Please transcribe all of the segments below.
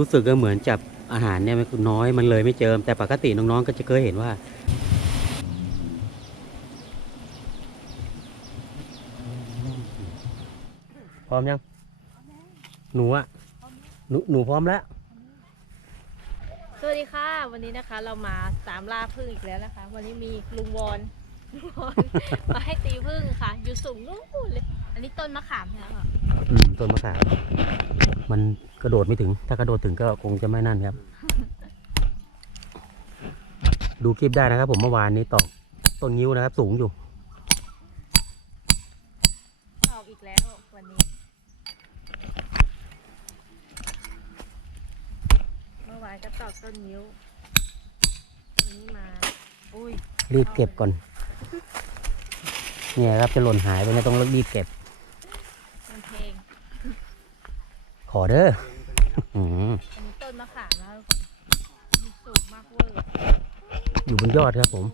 รู้สึกก็เหมือนจับอาหารเนี่ยมันน้อยมันเลยไม่เจอแต่ปกติน้องๆก็จะเคยเห็นว่า พร้อมยัง หนูอะหนูหนูพร้อมแล้ว สวัสดีค่ะ วันนี้นะคะเรามาตามล่าพึ่งอีกแล้วนะคะ วันนี้มีลุงวอนลุงวอนมาให้ตีพึ่งค่ะ อยู่สูงนู่นเลย อันนี้ต้นมะขามใช่ไหมคะอืมต้นมะขามมันกระโดดไม่ถึง ถ้ากระโดดถึงก็คงจะไม่นั่นครับ ดูคลิปได้นะครับ ผมเมื่อวานนี้ตอกต้นงิ้วนะครับ สูงอยู่ออกอีกแล้ววันนี้ เมื่อวานก็ตอกต้นนิ้ววันนี้มา อุ้ยรีบเก็บก่อน เนี่ยครับจะหล่นหายไปเนี่ยต้องรีบเก็บ มันเพลง ข อเด้ออืมอันนี้ต้นมะขามนะคะทุกคนอยู่สูงมากเวอร์อยู่บนยอดครับผม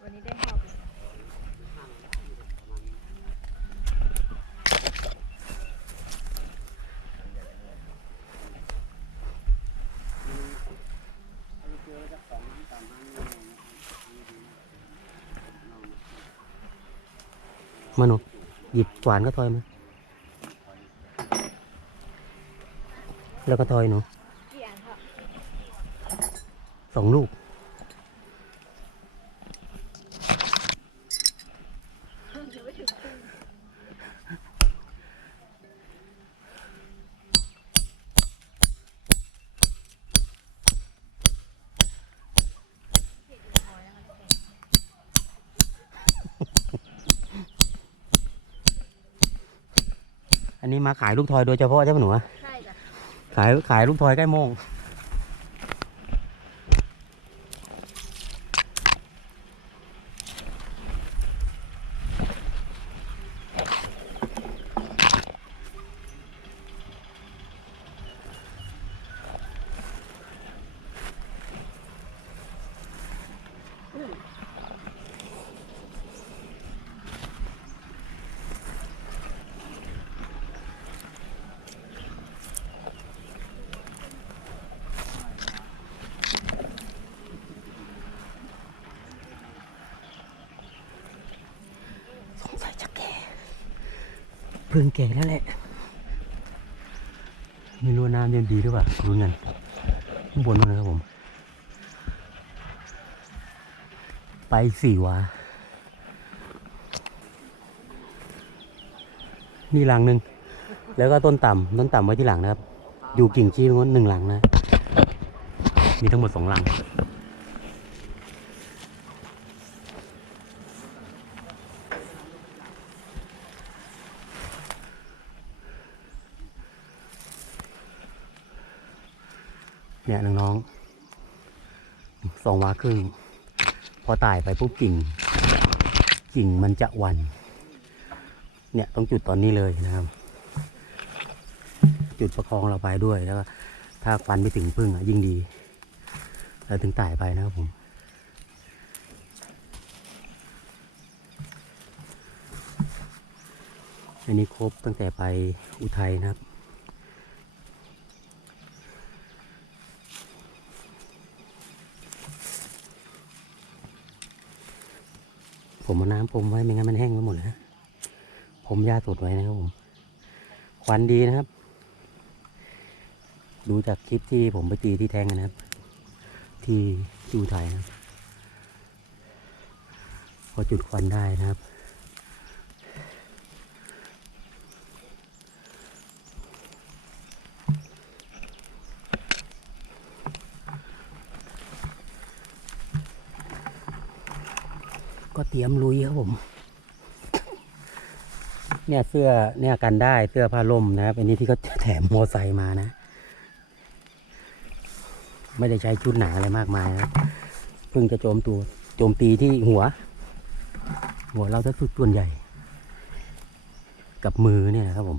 วันนี้ได้หอบเลยนะ มาหนูหยิบกวานก็ทอยมาแล้วก็ทอยหนูกี่อันคะสองลูก นนี้มาขายลูกทอยโดยเฉพาะใช่ไหมหนูอะใช่จ้ะขายขายลูกทอยใกล้โมง พิ่งแก่แล้วแหละ ไม่รู้ว่าน้ำยังดีหรือเปล่ารู้กันข้างบนนู้นนะครับผม ไปสี่วานี่หลังหนึ่ง แล้วก็ต้นต่ำต้นต่ำไว้ที่หลังนะครับ อยู่กิ่งชี้ตรงนู้นหนึ่งหลังนะ มีทั้งหมดสองหลัง เนี่ยน้องๆสองวาครึ่ง พอตายไปปุ๊บกิ่ง กิ่งมันจะวัน เนี่ยต้องจุดตอนนี้เลยนะครับ จุดประคองเราไปด้วยแล้วก็ถ้าควันไม่ถึงพึ่งอะยิ่งดีเราถึงตายไปนะครับผมอันนี้ครบตั้งแต่ไปอุทัยนะครับ ผมเอาน้ำพรมไว้ไม่งั้นมันแห้งไปหมดเลยนะผมยาสดไว้นะครับผมควันดีนะครับ ดูจากคลิปที่ผมไปตีที่แทงนะครับ ที่ดูไทยนะครับ พอจุดควันได้นะครับ ก็เตรียมลุยครับผม เนี่ยเสื้อเนี่ยกันได้เสื้อผ้าล่มนะครับ อันนี้ที่เขาแถมมอไซค์มานะ ไม่ได้ใช้ชุดหนาอะไรมากมายนะครับเพิ่งจะโจมตัวโจมตีที่หัว หัวเราถ้าสุดส่วนใหญ่ กับมือเนี่ยนะครับผม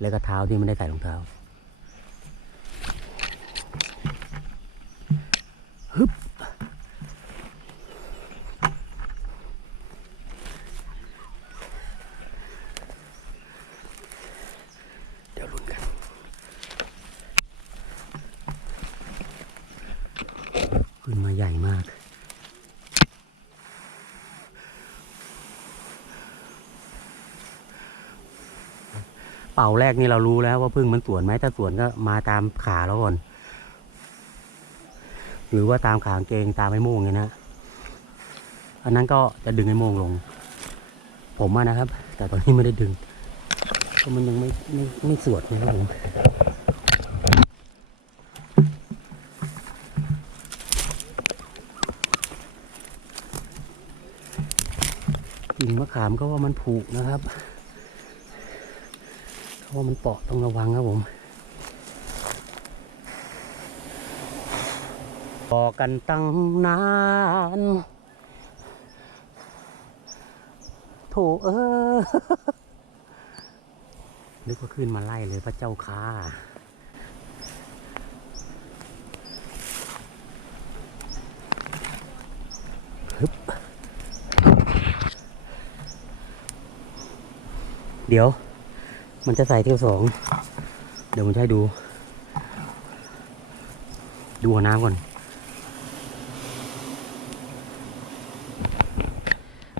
แล้วก็เท้าที่ไม่ได้ใส่รองเท้าฮึบ เป่าแรกนี่เรารู้แล้วว่าพึ่งมันสวนไหมถ้าสวนก็มาตามขาแล้วก่อน หรือว่าตามขางเกงตามไอ้โม่งไงนะอันนั้นก็จะดึงไอ้โม่งลง ผมนะครับ แต่ตอนนี้ไม่ได้ดึงเพราะมันยังไม่ไม่ไม่สวดนะครับผมกิ่งมะขามก็ว่ามันผุนะครับ เขาว่ามันเปาะต้องระวังครับผมบอกกันตั้งนานโถเออนึกว่าขึ้นมาไล่เลยพระเจ้าค่ะฮึบเดี๋ยว มันจะใส่เที่ยวสองเดี๋ยวผมจะให้ดู ดูหัวน้ำก่อน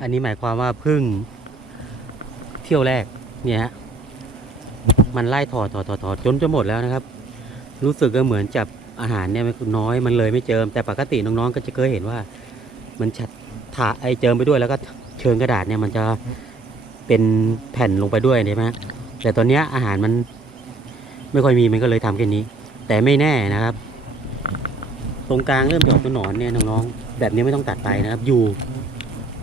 อันนี้หมายความว่าพึ่งเที่ยวแรกเนี่ยฮะมันไล่ถอดถอดถอดถอดจนจะหมดแล้วนะครับ รู้สึกก็เหมือนจับอาหารเนี่ยมันน้อยมันเลยไม่เจิม แต่ปกติน้องๆก็จะเคยเห็นว่า มันชัดถาไอเจิมไปด้วยแล้วก็เชิงกระดาษเนี่ยมันจะเป็นแผ่นลงไปด้วยใช่ไหม แต่ตอนนี้อาหารมันไม่ค่อยมีมันก็เลยทำแค่นี้ แต่ไม่แน่นะครับ ตรงกลางเริ่มจะออกตัวหนอนเนี่ยน้องๆแบบนี้ไม่ต้องตัดไปนะครับ อยู่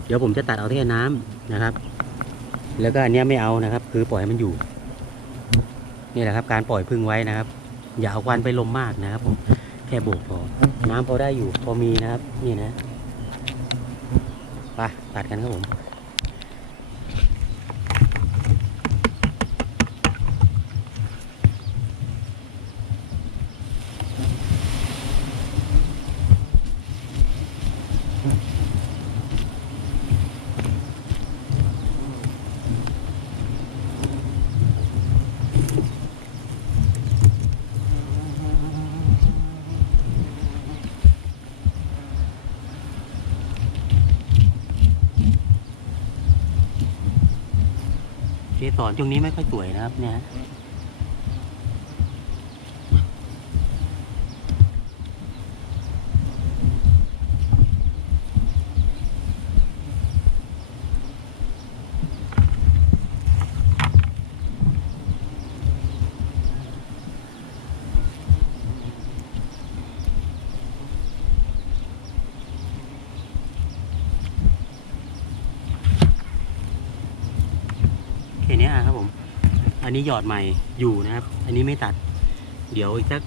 เดี๋ยวผมจะตัดเอาที่น้ำนะครับ แล้วก็อันนี้ไม่เอานะครับ คือปล่อยให้มันอยู่ นี่แหละครับ การปล่อยพึ่งไว้นะครับ อย่าเอาควันไปลมมากนะครับผมแค่โบกพอ น้ำพอได้อยู่พอมีนะครับ นี่นะไปตัดกันครับผม สรช่วงนี้ไม่ค่อยสวยนะครับเนี่ย เนี้ยครับผม อันนี้หยอดใหม่อยู่นะครับ อันนี้ไม่ตัด เดี๋ยวอีกสัก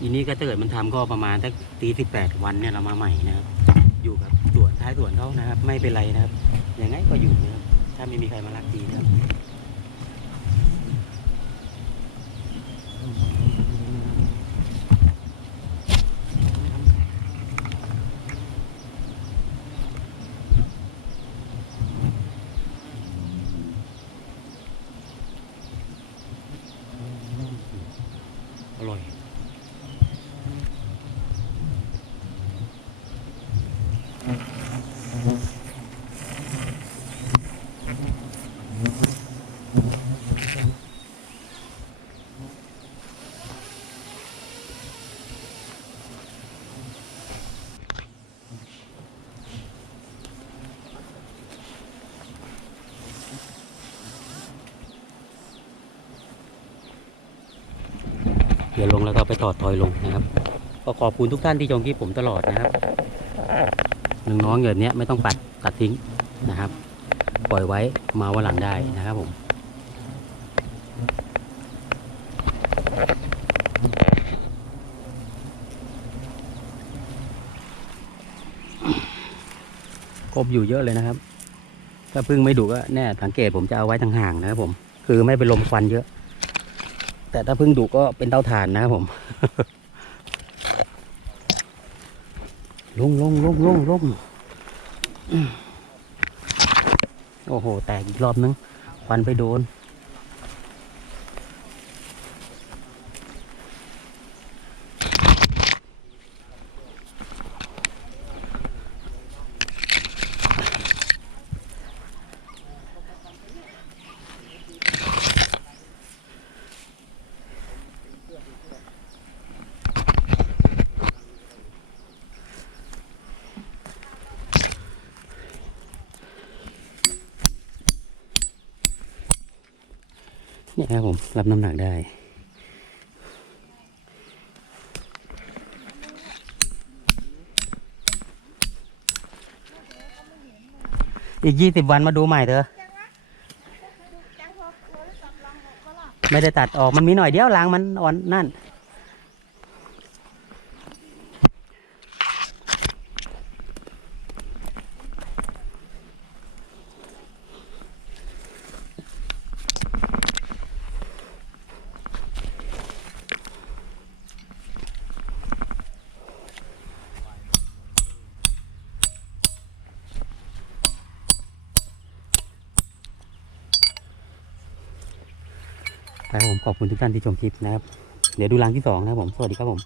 อีนี้ก็ถ้าเกิดมันทำก็ประมาณสักตีสิบแปดวันเนี่ยเรามาใหม่นะครับ อยู่กับสวนท้ายสวนเขานะครับ ไม่เป็นไรนะครับ ยังไงก็อยู่นะครับ ถ้าไม่มีใครมารักดีนะครับ อร่อย เดี๋ยวลงแล้วก็ไปถอดทอยลงนะครับก็ขอบคุณทุกท่านที่ชมคลิปผมตลอดนะครับน้องๆเงินเนี้ยไม่ต้องปัดตัดทิ้งนะครับ ปล่อยไว้มาวันหลังได้นะครับผมกบอยู่เยอะเลยนะครับ ถ้าพึ่งไม่ดุก็แน่สังเกตผมจะเอาไว้ทางห่างนะครับผม คือไม่ไปลมควันเยอะ แต่ถ้าพึ่งดุก็เป็นเตาถ่านนะครับผม ลงลงลงลงลงโอ้โห แตกอีกรอบนึงควันไปโดน นี่ยครับผมรับน้ำหนักได้อีกยี่สิบวันมาดูใหม่เถอะ ไม่ได้ตัดออกมันมีหน่อยเดียวล้างมันอ่อนนั่น ครับผมขอบคุณทุกท่านที่ชมคลิปนะครับ เดี๋ยวดูรังที่สองนะครับผม สวัสดีครับผม